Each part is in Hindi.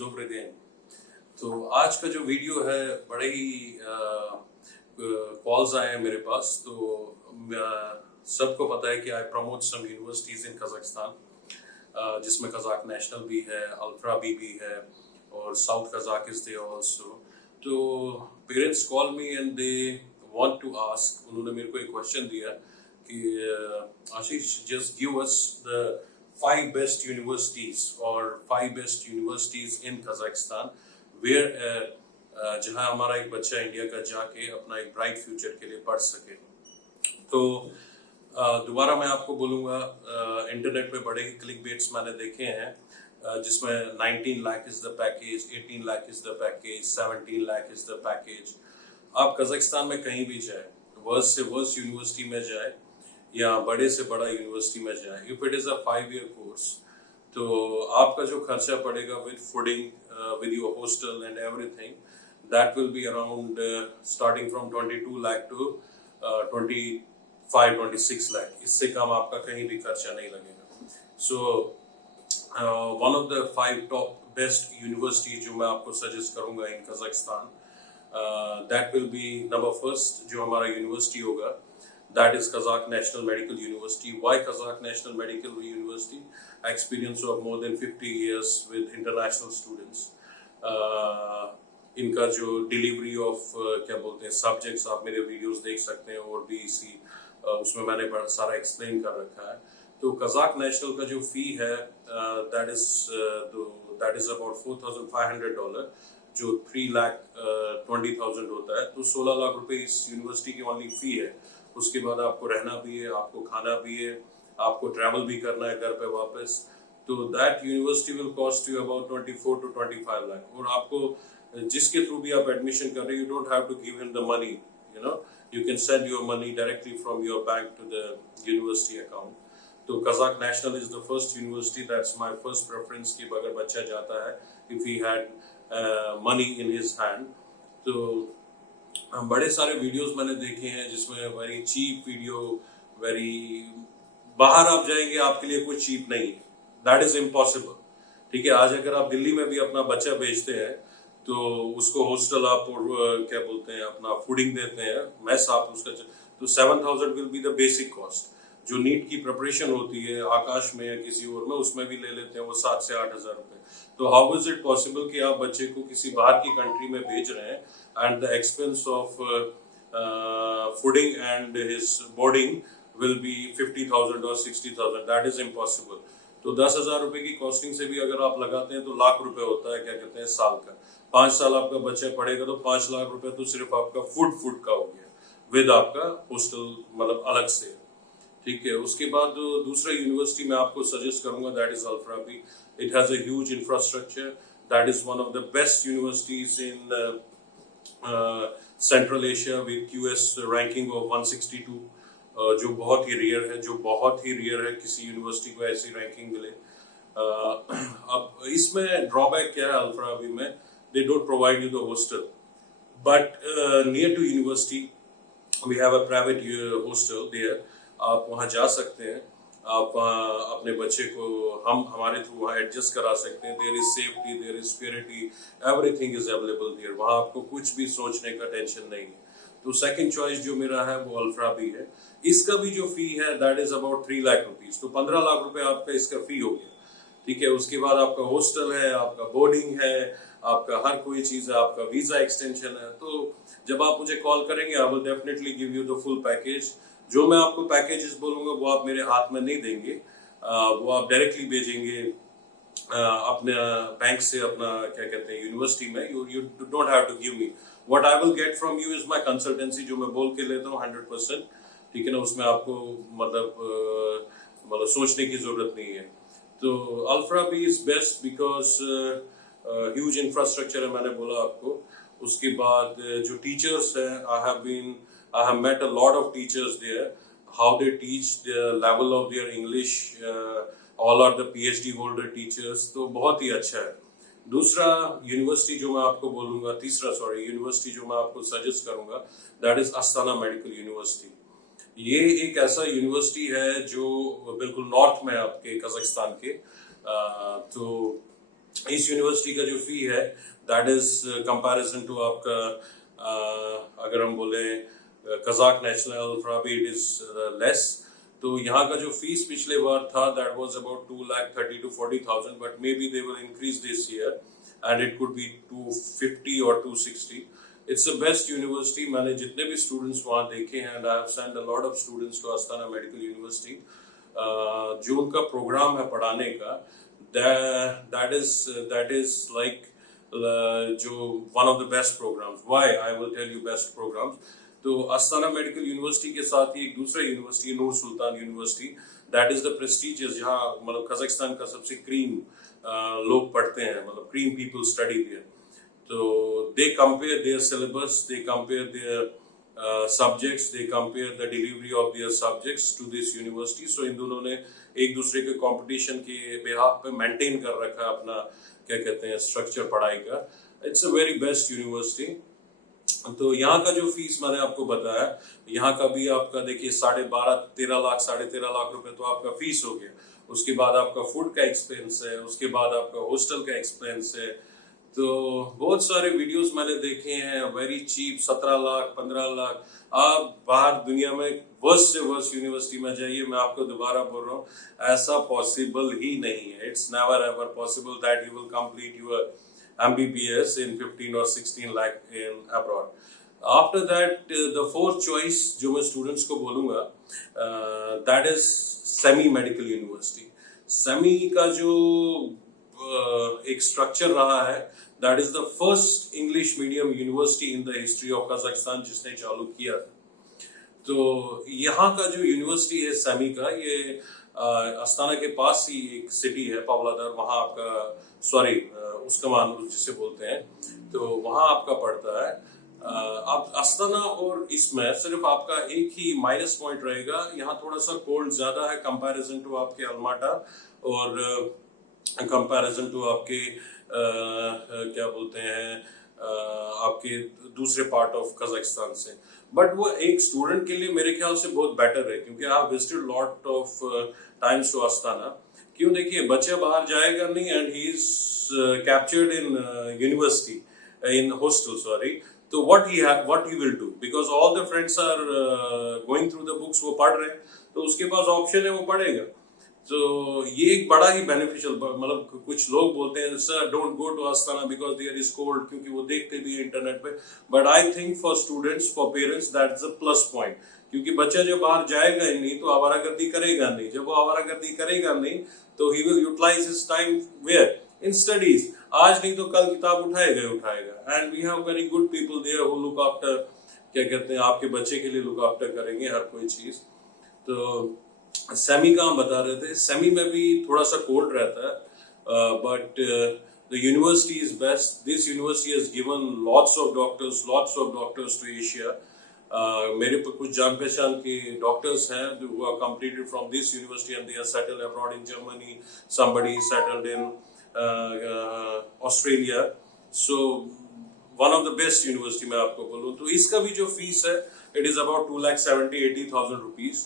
Добрый दिन। तो आज का जो वीडियो है बड़े ही कॉल्स आए हैं मेरे पास। तो सबको पता है कि I promote some universities in Kazakhstan, जिसमें कजाक नेशनल भी है, अल्फ्राबी भी है और south Kazakh is there also. तो parents call me and they want to ask, उन्होंने मेरे को एक क्वेश्चन दिया कि Ashish just give us the 5 best universities or 5 best universities in Kazakhstan where जहां हमारा एक बच्चा इंडिया का जाके अपना एक ब्राइट फ्यूचर के लिए पढ़ सके। तो दोबारा मैं आपको बोलूँगा, इंटरनेट पे बड़े ही क्लिक बेट्स मैंने देखे हैं, जिसमें 19 lakh is the package, 18 lakh is the package, 17 lakh is the package. आप कजाकिस्तान में कहीं भी जाए, वर्स्ट से वर्स्ट यूनिवर्सिटी में जाए या बड़े से बड़ा यूनिवर्सिटी में जाए, if it is a 5 year course, तो आपका जो खर्चा पड़ेगा with fooding, with your hostel and everything, that will be around starting from 22 lakh to 25-26 lakh. इससे कम आपका कहीं भी खर्चा नहीं लगेगा। So one of the 5 top best university जो मैं आपको सजेस्ट करूंगा in Kazakhstan, that will be number first जो हमारा यूनिवर्सिटी होगा, that is Kazakh National Medical University. Why Kazakh National Medical University? Experience of more than 50 years with international students. इनका जो डिलीवरी ऑफ क्या बोलते हैं सब्जेक्ट्स, आप मेरे वीडियोस देख सकते हैं और भी इसी उसमें मैंने बड़ा सारा एक्सप्लेन कर रखा है। तो कजाक नेशनल का जो फी है दैट इज अबाउट $4,500, जो 3,20,000 होता है। तो 16 लाख रुपए इस यूनिवर्सिटी की ओनली फी है। उसके बाद आपको रहना भी है, आपको खाना भी है, आपको ट्रैवल भी करना है घर पे वापस। तो that university will cost you about 24 to 25 lakh. और आपको जिसके थ्रू भी आप एडमिशन कर रहे हो, you don't have to give him the money, you can send your money directly from your bank to the university account. तो Kazakh national is the first university, that's my first preference कि अगर बच्चा जाता है, if he had money in his hand. तो बड़े सारे वीडियोस मैंने देखे हैं जिसमें वेरी चीप वीडियो, वेरी बाहर आप जाएंगे आपके लिए कुछ चीप नहीं है, दैट इज इम्पॉसिबल। ठीक है, आज अगर आप दिल्ली में भी अपना बच्चा भेजते हैं तो उसको हॉस्टल आप और क्या बोलते हैं अपना फूडिंग देते हैं, मैस आप उसका, तो 7,000 will be the basic cost. जो नीट की प्रिपरेशन होती है आकाश में या किसी और में, उसमें भी ले लेते हैं वो 7 से 8,000 रुपए। तो हाउ इज इट पॉसिबल कि आप बच्चे को किसी बाहर की कंट्री में भेज रहे हैं and the expense of fooding and his boarding will be 50,000 और 60,000? That is impossible. तो 10,000 रुपए की कॉस्टिंग से भी अगर आप लगाते हैं तो लाख रुपए होता है, क्या कहते हैं, साल का। 5 साल आपका बच्चा पढ़ेगा तो 5 लाख रुपए तो सिर्फ आपका फूड का हो गया, विद आपका हॉस्टल मतलब अलग से। ठीक है, उसके बाद दूसरा यूनिवर्सिटी मैं आपको सजेस्ट करूंगा, that is Al-Farabi. It has a huge infrastructure, that is one of the best universities in central Asia with QS ranking of 162, जो बहुत ही रेयर है किसी यूनिवर्सिटी को ऐसी रैंकिंग मिले। अब इसमें ड्रॉबैक क्या है अल्फ्राबी में, they don't provide you the hostel, but near to university we have a private hostel there. आप वहाँ जा सकते हैं, आप अपने बच्चे को हम हमारे थ्रू वहाँ एडजस्ट करा सकते हैं। There is safety, there is security, everything is available there. वहाँ आपको कुछ भी सोचने का टेंशन नहीं है। तो सेकंड चॉइस जो मेरा है वो अल्फ्राबी है। इसका भी जो फी है that is about 3 lakh rupees. तो 15 लाख रुपए आपका इसका फी हो गया। ठीक है, उसके बाद आपका हॉस्टल है, आपका बोर्डिंग है, आपका हर कोई चीज है, आपका वीजा एक्सटेंशन है। तो जब आप मुझे कॉल करेंगे I will definitely give you the full package. जो मैं आपको पैकेजेस बोलूंगा वो आप मेरे हाथ में नहीं देंगे, वो आप डायरेक्टली भेजेंगे अपने बैंक से, अपना क्या कहते हैं यूनिवर्सिटी में। You don't have to give me, what I will get from you is my consultancy, जो मैं बोल के लेता हूँ 100%। ठीक है ना, उसमें आपको मतलब सोचने की जरूरत नहीं है। तो Al-Farabi is best because huge infrastructure है, मैंने बोला आपको। उसके बाद जो टीचर्स हैं, I have met a lot of teachers there, how they teach, the level of their English, all are the PhD holder teachers, तो बहुत ही अच्छा है। दूसरा यूनिवर्सिटी जो मैं आपको बोलूँगा, यूनिवर्सिटी जो मैं आपको सजेस्ट करूँगा, that is Astana medical university. ये एक ऐसा यूनिवर्सिटी है जो बिल्कुल नॉर्थ में आपके कजाकिस्तान के। तो इस यूनिवर्सिटी का जो फी है दैट इज कंपैरिजन टू आपका अगर हम बोले Kazakh national Al-Farabi it is less. तो यहाँ का जो फीस पिछले बार था that was about 2,30,000 to 40,000 but may be they will increase this year and it could be 250 और 260। It's the best university. मैंने जितने भी स्टूडेंट्स वहाँ देखे हैं and I have send a lot of students to Astana medical university. जो उनका प्रोग्राम है पढ़ाने का that is like जो one of the best programs. Why? I will tell you best programs. तो अस्ताना मेडिकल यूनिवर्सिटी के साथ ही एक दूसरा university Noor Sultan university that is the prestigious, जहाँ मतलब कजाकिस्तान का सबसे क्रीम लोग पढ़ते हैं, मतलब क्रीम पीपल स्टडी देयर। तो they compare their syllabus, they compare their subjects, they compare the delivery of their subjects to this university. So इन दोनों ने एक दूसरे के कंपटीशन के बेहाफ पे मेंटेन कर रखा है अपना क्या कहते हैं स्ट्रक्चर पढ़ाई का। It's a very best university. तो यहाँ का जो फीस मैंने आपको बताया, यहाँ का भी आपका देखिए 13.5 13 लाख रुपए तो आपका फीस हो गया। उसके बाद आपका फूड का एक्सपेंस है, उसके बाद आपका हॉस्टल का एक्सपेंस है। तो बहुत सारे वीडियोस मैंने देखे हैं वेरी चीप 17 लाख 15 लाख। आप बाहर दुनिया में वर्स्ट से वर्स्ट यूनिवर्सिटी में जाइए, मैं आपको दोबारा बोल रहा हूँ ऐसा पॉसिबल ही नहीं है। It's never ever possible that you will complete your MBBS in 15 or 16 lakh in abroad. After that, the fourth choice जो मैं स्टूडेंट्स को बोलूँगा that is semi medical university. Semi का जो एक स्ट्रक्चर रहा है that is the first English medium university in the history of Kazakhstan जिसने चालू किया था। तो यहाँ का जो यूनिवर्सिटी है सेमी का, ये अस्ताना के पास ही एक सिटी है पवलादार, वहाँ आपका उस्कमान जिसे बोलते हैं, तो वहाँ आपका पड़ता है। अब अस्ताना और इसमें सिर्फ आपका एक ही माइनस पॉइंट रहेगा, यहाँ थोड़ा सा कोल्ड ज्यादा है कंपैरिजन टू आपके अलमाटा और कंपैरिजन टू आपके क्या बोलते हैं आपके दूसरे पार्ट ऑफ कजाकिस्तान से। बट वो एक स्टूडेंट के लिए मेरे ख्याल से बहुत बेटर है, क्योंकि I have visited lot of times to Astana. क्यों, देखिए बच्चा बाहर जाएगा नहीं and he is captured in university in hostel sorry. तो what he will do, because all the friends are going through the books, वो पढ़ रहे हैं, तो उसके पास ऑप्शन है वो पढ़ेगा। तो ये एक बड़ा ही बेनिफिशियल, मतलब कुछ लोग बोलते हैं sir don't go to Astana because there is cold, क्योंकि वो देखते भी है इंटरनेट पे। But I think for students for parents that's a plus point, क्योंकि बच्चा जो बाहर जाएगा ही नहीं तो आवारागर्दी करेगा नहीं। जब वो आवारागर्दी करेगा नहीं तो he will utilize his time where in studies. आज नहीं तो कल किताब उठाएगा ही उठाएगा। And we have very good people there who look after, क्या कहते हैं, आपके बच्चे के लिए लुक आफ्टर करेंगे हर कोई चीज। तो सेमी का हम बता रहे थे, सेमी में भी थोड़ा सा कोल्ड रहता है but the university is best. This university has given lots of doctors to Asia. मेरे पर कुछ जान पहचान के डॉक्टर्स हैं who are completed from this university and they are settled abroad in Germany, somebody settled in Australia, so one of the best university मैं आपको बोलूँ। तो इसका भी जो फीस है it is about 2,70,000-80,000 rupees।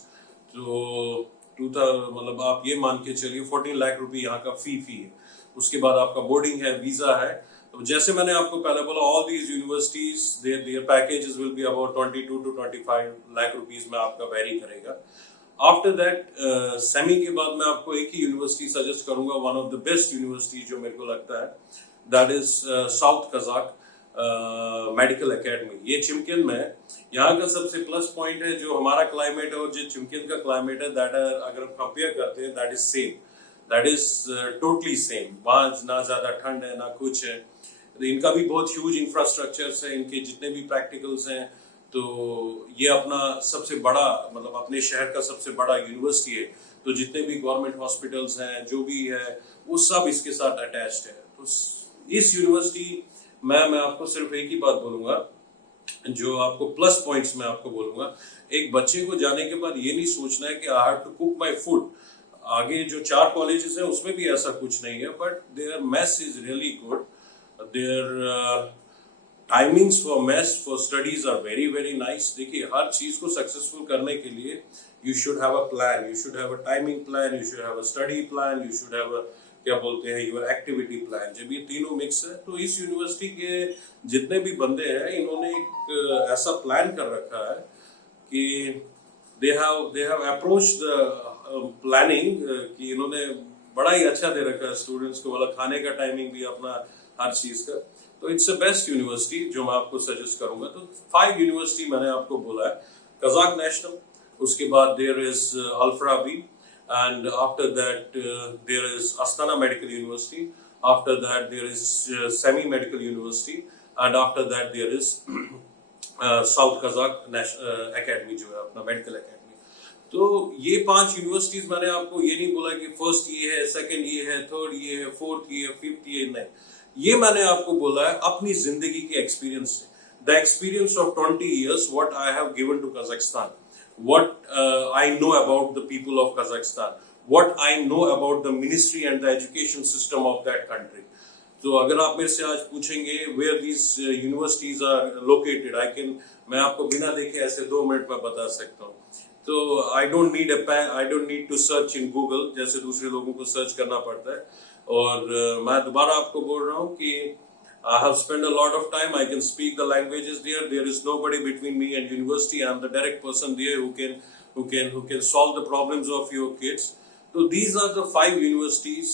तो मतलब आप ये मान के चलिए 14 लाख रुपए यहाँ का फी है। उसके बाद आपका बोर्डिंग है, वीजा है। तो जैसे मैंने आपको पहले बोला all these universities their packages will be about 22 to 25 lakh rupees में आपका वेरी करेगा। आफ्टर दैट सेमी के बाद मैं आपको एक ही यूनिवर्सिटी सजेस्ट करूंगा, one of the best university जो मेरे को लगता है that is south Kazakh medical academy. ये चिमकिन में है। यहाँ का सबसे प्लस पॉइंट है जो हमारा क्लाइमेट है और जो चिमकिन का क्लाइमेट है दैट अगर हम कंपेयर करते हैं that is same, that is totally same. वहाँ ना ज्यादा ठंड है ना कुछ है। तो इनका भी बहुत ह्यूज इंफ्रास्ट्रक्चर्स है, इनके जितने भी प्रैक्टिकल्स हैं। तो ये अपना सबसे बड़ा, मतलब अपने शहर का सबसे बड़ा यूनिवर्सिटी है। तो जितने भी गवर्नमेंट हॉस्पिटल्स हैं जो भी है वो सब इसके साथ अटैच्ड है। तो इस यूनिवर्सिटी मैं आपको सिर्फ एक ही बात बोलूंगा, जो आपको प्लस पॉइंट्स मैं आपको बोलूंगा। एक बच्चे को जाने के बाद ये नहीं सोचना है कि I have to cook my food. आगे जो 4 कॉलेजेस हैं उसमें भी ऐसा कुछ नहीं है, but their mess is really good. Their timings for mess for studies are very very nice. देखिए हर चीज को सक्सेसफुल करने के लिए you should have a plan, you should have a timing plan, you should have a study plan, you should have a क्या बोलते हैं योर एक्टिविटी प्लान, जब ये तीनों मिक्स है तो इस यूनिवर्सिटी के जितने भी बंदे हैं इन्होंने एक ऐसा प्लान कर रखा है कि they have approached the planning कि इन्होंने बड़ा ही अच्छा दे रखा है स्टूडेंट्स को, मतलब खाने का टाइमिंग भी अपना हर चीज का। तो इट्स अ बेस्ट यूनिवर्सिटी जो मैं आपको सजेस्ट करूंगा। तो 5 यूनिवर्सिटी मैंने आपको बोला है, कजाक नेशनल, उसके बाद there is Al-Farabi, and after that there is Astana Medical University, after that there is Semi Medical University, and after that there is south Kazakh academy जो है अपना मेडिकल एकेडमी। तो ये 5 यूनिवर्सिटीज मैंने आपको ये नहीं बोला कि फर्स्ट ये है, सेकंड ये है, थर्ड ये है, फोर्थ ये है, फिफ्थ ये नहीं, ये मैंने आपको बोला है अपनी जिंदगी के एक्सपीरियंस से, the experience of 20 years what I have given to Kazakhstan, what I know about the people of Kazakhstan, what I know about the ministry and the education system of that country. तो अगर आप मेरे से आज पूछेंगे where these universities are located, मैं आपको बिना देखे ऐसे 2 मिनट में बता सकता हूँ। तो I don't need to search in Google जैसे दूसरे लोगों को सर्च करना पड़ता है। और मैं दोबारा आपको बोल रहा हूँ कि I have spent a lot of time. I can speak the languages there. There is nobody between me and university. I am the direct person there who can solve the problems of your kids. So these are the 5 universities.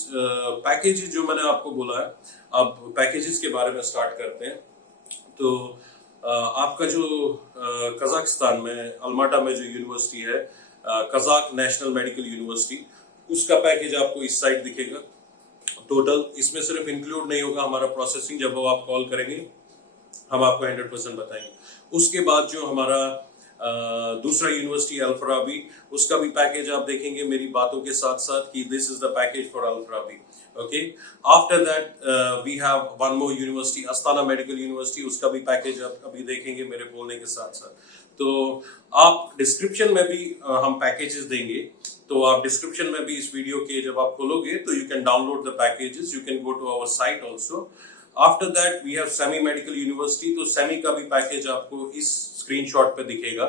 Packages जो मैंने आपको बोला है, अब पैकेजेस के बारे में स्टार्ट करते हैं। तो आपका जो कजाकिस्तान में अलमाटा में जो यूनिवर्सिटी है, कजाक नेशनल मेडिकल यूनिवर्सिटी, उसका पैकेज आपको इस साइड दिखेगा। टोटल इसमें सिर्फ इंक्लूड नहीं होगा हमारा प्रोसेसिंग, जब वो आप कॉल करेंगे हम आपको 100% बताएंगे। उसके बाद जो हमारा दूसरा यूनिवर्सिटी अल-फराबी, उसका भी पैकेज आप देखेंगे मेरी बातों के साथ साथ कि this is the package for Al-Farabi. Okay, after that we have one more university, Astana medical university, उसका भी पैकेज आप अभी देखेंगे मेरे बोलने के साथ साथ। तो आप डिस्क्रिप्शन में भी हम पैकेजेस देंगे, तो आप डिस्क्रिप्शन में भी इस वीडियो के जब आप खोलोगे तो you can download the packages, you can go to our site also. After that we have semi medical university, तो सेमी का भी पैकेज आपको इस स्क्रीनशॉट पे दिखेगा।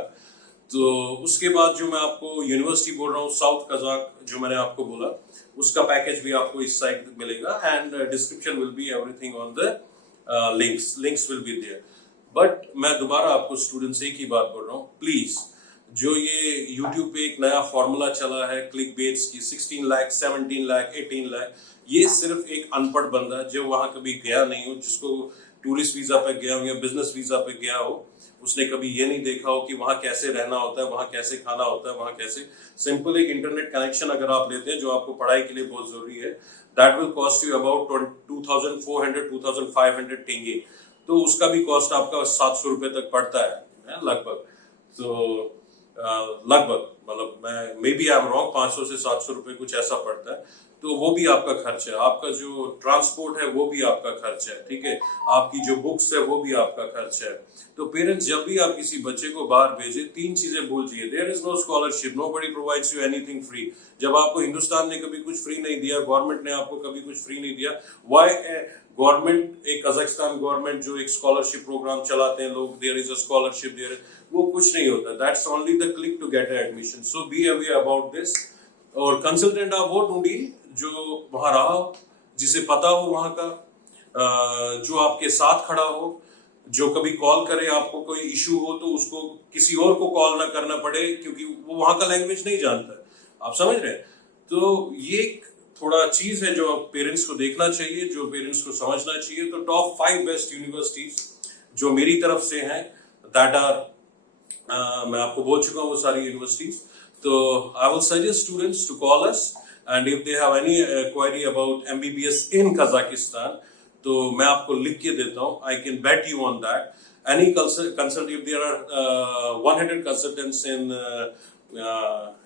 तो उसके बाद जो मैं आपको यूनिवर्सिटी बोल रहा हूँ साउथ कजाक, जो मैंने आपको बोला, उसका पैकेज भी आपको इस साइट मिलेगा। And description will be everything on the links will be there. But मैं दोबारा आपको स्टूडेंट्स एक ही बात बोल रहा हूँ, प्लीज जो ये YouTube पे एक नया फॉर्मूला चला है क्लिक बेट्स की 16 लाख, 17 लाख, 18 लाख, ये सिर्फ एक अनपढ़ बंदा जो वहां कभी गया नहीं हो, जिसको टूरिस्ट वीजा पे गया हो या बिजनेस वीजा पे गया हो, उसने कभी ये नहीं देखा हो कि वहां कैसे रहना होता है, वहां कैसे खाना होता है, वहां कैसे सिंपल एक इंटरनेट कनेक्शन अगर आप लेते हैं जो आपको पढ़ाई के लिए बहुत जरूरी है, that will cost you about 2400 2500 टेंगे। तो उसका भी कॉस्ट आपका 700 रुपए तक पड़ता है लगभग। तो लगभग, मतलब मैं maybe I am wrong, 500 से 700 रुपए कुछ ऐसा पड़ता है। तो वो भी आपका खर्च है, आपका जो ट्रांसपोर्ट है वो भी आपका खर्च है, ठीक है, आपकी जो बुक्स है वो भी आपका खर्च है। तो पेरेंट्स जब भी आप किसी बच्चे को बाहर भेजे, 3 चीजें भूलिए, there is no scholarship, nobody provides you anything free. जब आपको हिंदुस्तान ने कभी कुछ फ्री नहीं दिया, गवर्नमेंट ने आपको कभी कुछ फ्री नहीं दिया, व्हाई गवर्नमेंट, एक कजाकिस्तान गवर्नमेंट जो एक स्कॉलरशिप प्रोग्राम चलाते हैं लोग, there is a scholarship, there, वो कुछ नहीं होता, that's only the click to get admission. So be aware about this. और कंसल्टेंट आप वो ढूंढिए जो वहां रहा हो, जिसे पता हो वहां का, जो आपके साथ खड़ा हो, जो कभी कॉल करे, आपको कोई इशू हो तो उसको किसी और को कॉल ना करना पड़े क्योंकि वो वहां का लैंग्वेज नहीं जानता है, आप समझ रहे हैं। तो ये थोड़ा चीज है जो पेरेंट्स को देखना चाहिए, जो पेरेंट्स को समझना चाहिए। तो टॉप 5 बेस्ट यूनिवर्सिटीज जो मेरी तरफ से हैं, दैट आर, मैं आपको बोल चुका हूँ वो सारी यूनिवर्सिटीज। तो I will suggest students to call us, and if they have any query about MBBS in Kazakhstan, तो मैं आपको लिख के देता हूँ, I can bet you on that. Any consult, if there are 100 consultants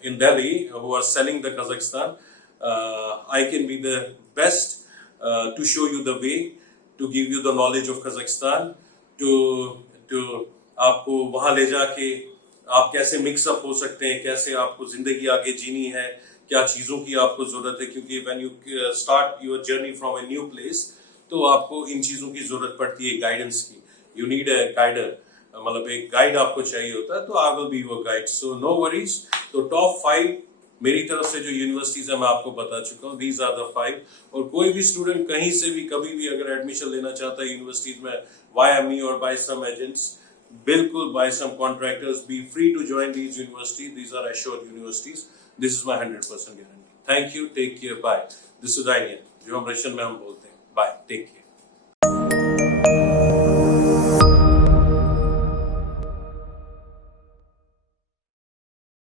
in Delhi who are selling the Kazakhstan, I can be the best to show you the way, to give you the knowledge of Kazakhstan, to आपको वहां ले जाके आप कैसे मिक्सअप हो सकते हैं, कैसे आपको जिंदगी आगे जीनी है, क्या चीजों की आपको जरूरत है, क्योंकि when you start your journey from a new place तो आपको इन चीजों की जरूरत पड़ती है, गाइडेंस की। यू नीड अ गाइडर, मतलब एक गाइड आपको चाहिए होता है, तो I will be your guide. So no worries. तो टॉप 5 मेरी तरफ से जो यूनिवर्सिटीज है मैं आपको बता चुका हूँ, दीज आर द 5। और कोई भी स्टूडेंट कहीं से भी कभी भी अगर एडमिशन लेना चाहता है यूनिवर्सिटीज में वाया मी और बाय सम एजेंट्स, बिल्कुल by some contractors, be free to join these universities, these are assured universities, this is my 100% guarantee. Thank you, take care, bye. This is आइनियन, जो हम रशियन में हम बोलते हैं, बाय, टेक केयर।